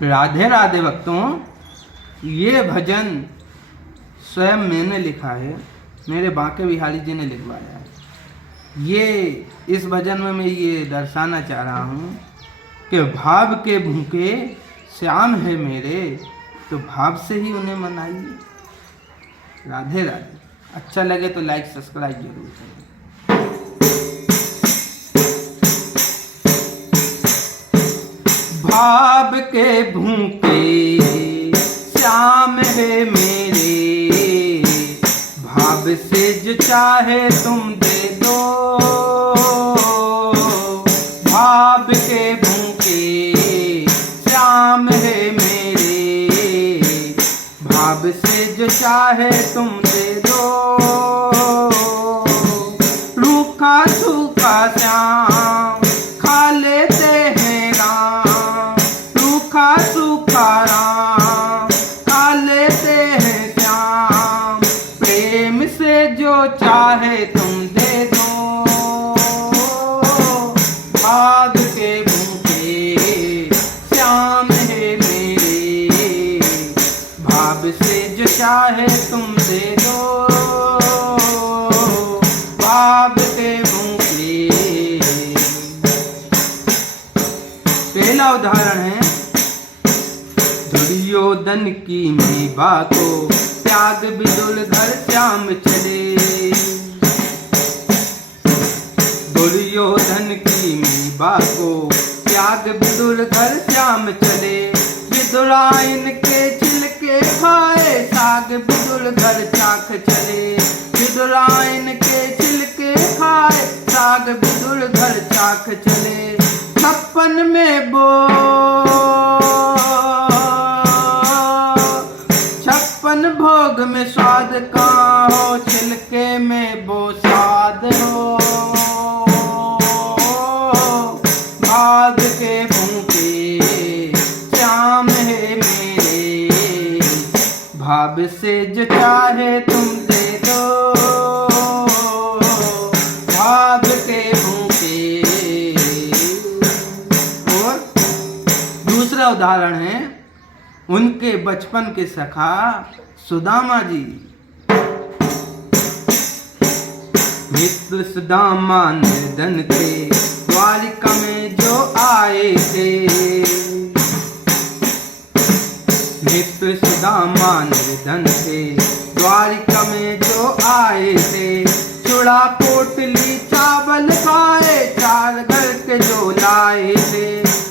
राधे राधे भक्तों, ये भजन स्वयं मैंने लिखा है, मेरे बांके बिहारी जी ने लिखवाया है। ये इस भजन में मैं ये दर्शाना चाह रहा हूँ कि भाव के भूखे श्याम है मेरे, तो भाव से ही उन्हें मनाइए। राधे राधे। अच्छा लगे तो लाइक सब्सक्राइब जरूर करें। भाव के भूखे श्याम है मेरे, भाव से जो चाहे तुम दे दो। भाव के भूखे श्याम है मेरे, भाव से जो चाहे तुम दे दो। रूखा सूखा श्याम खा लेते हैं राम, रूखा सूखा राम खा लेते हैं श्याम। प्रेम से जो चाहे तुम दे दो। भाव के भूखे श्याम है मेरे, भाव से जो चाहे तुम दे दो। भाव के भूखे। पहला उदाहरण है, दुर्योधन की मीबा को त्याग विदुर घर श्याम चले। दुर्योधन की मीबा को त्याग विदुर घर श्याम चले। विदुरायन के छिलके खाए साग विदुर घर चाख चले। विदुरायन के छिलके खाए साग विदुर घर चाख चले। छप्पन में बो छप्पन भोग में स्वाद कहाँ हो, छिलके में वो स्वाद हो। भाव के भूखे श्याम है मेरे, भाव से जो चाहे तुम दे दो। भाव के भूखे। और दूसरा उदाहरण है, उनके बचपन के सखा सुदामा जी। मित्र सुदामा निर्धन थे, द्वारिका में जो आए थे। मित्र सुदामा निर्धन थे, द्वारिका में जो आए थे। चूड़ा पोटली चावल खाए, चार घर के जो लाए थे।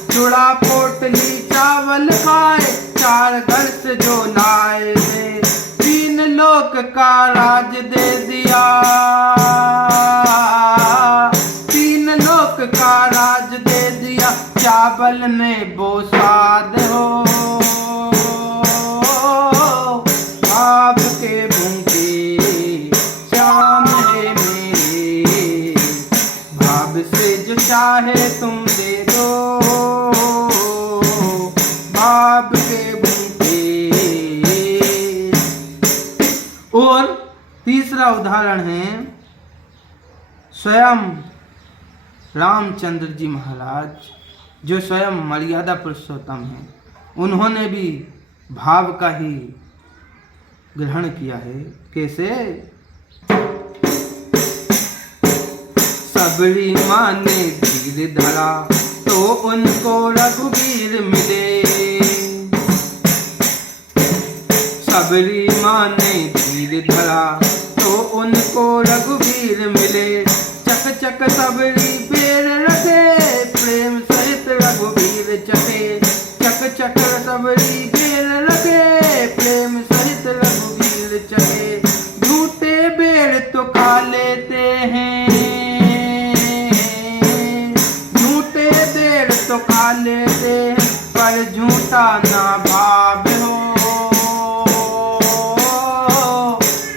चूड़ा पोटली चावल खाए, चार घर से जो लाए थे। तीन लोक का राज दे दिया, तीन लोक का राज दे दिया। चावल में वो स्वाद हो। भाव के भूखे श्याम है मेरे, भाव से जो चाहे तुम दे दो। भाव के भूखे। और तीसरा उदाहरण है, स्वयं रामचंद्र जी महाराज, जो स्वयं मर्यादा पुरुषोत्तम हैं। उन्होंने भी भाव का ही ग्रहण किया है। कैसे? सबरी माँ ने धीर धरा तो उनको रघुवीर मिले। सबरी माँ ने धीर धरा तो उनको रघुवीर मिले। चक चक सबरी बेर रखे, प्रेम सहित रघुवीर चखे। चक चक सबरी बेर रखे, प्रेम सहित रघुवीर चखे। झूठे बेर तो खा लेते हैं, झूठे बेर तो खा लेते हैं, पर झूठा ना भाव हो।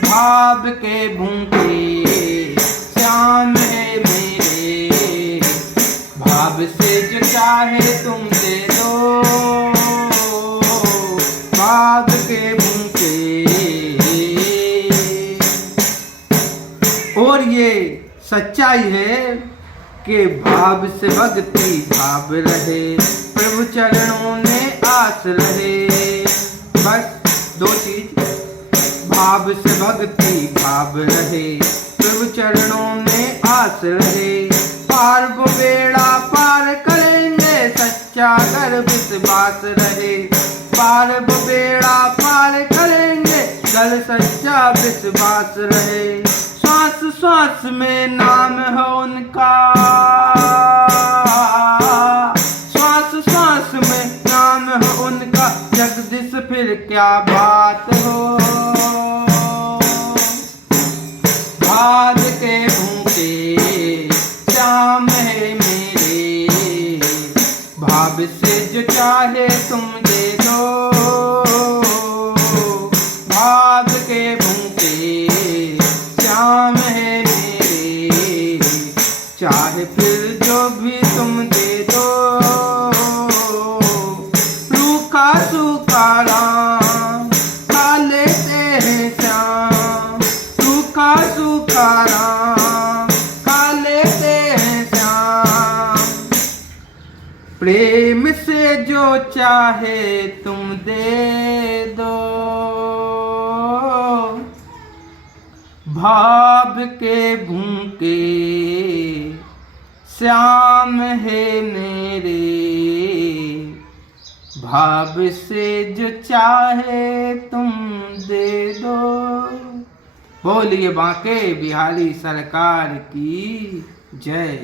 भाव के भूखे श्याम है मेरे, भाव से जो चाहे तुम दे दो। भाव के भूखे। और ये सच्चाई है कि भाव से भक्ति भाव रहे, प्रभु चरणों ने आ आस रहे। बस 2 चीज, भाव से भक्ति भाव रहे, प्रभु चरणों में आस रहे। पार वो बेड़ा पार करेंगे, सच्चा अगर विश्वास रहे। पार वो बेड़ा पार करेंगे, अगर सच्चा विश्वास रहे। श्वास श्वास में नाम है उनका, श्वास श्वास में नाम है उनका, जगदीश फिर क्या बात हो। भाग के भूखे श्याम है मेरे, भाव से जो चाहे तुम दे दो। भाग के भूखे श्याम है मेरे, चाहे फिर जो भी तुम दे दो। रूखा सूखा राम खा लेते हैं श्याम, रूखा सूखा राम खा लेते हैं श्याम। प्रेम से जो चाहे तुम दे दो, भाव के भूखे श्याम है मेरे, भाव से जो चाहे तुम दे दो। बोलिए बांके बिहारी सरकार की जय।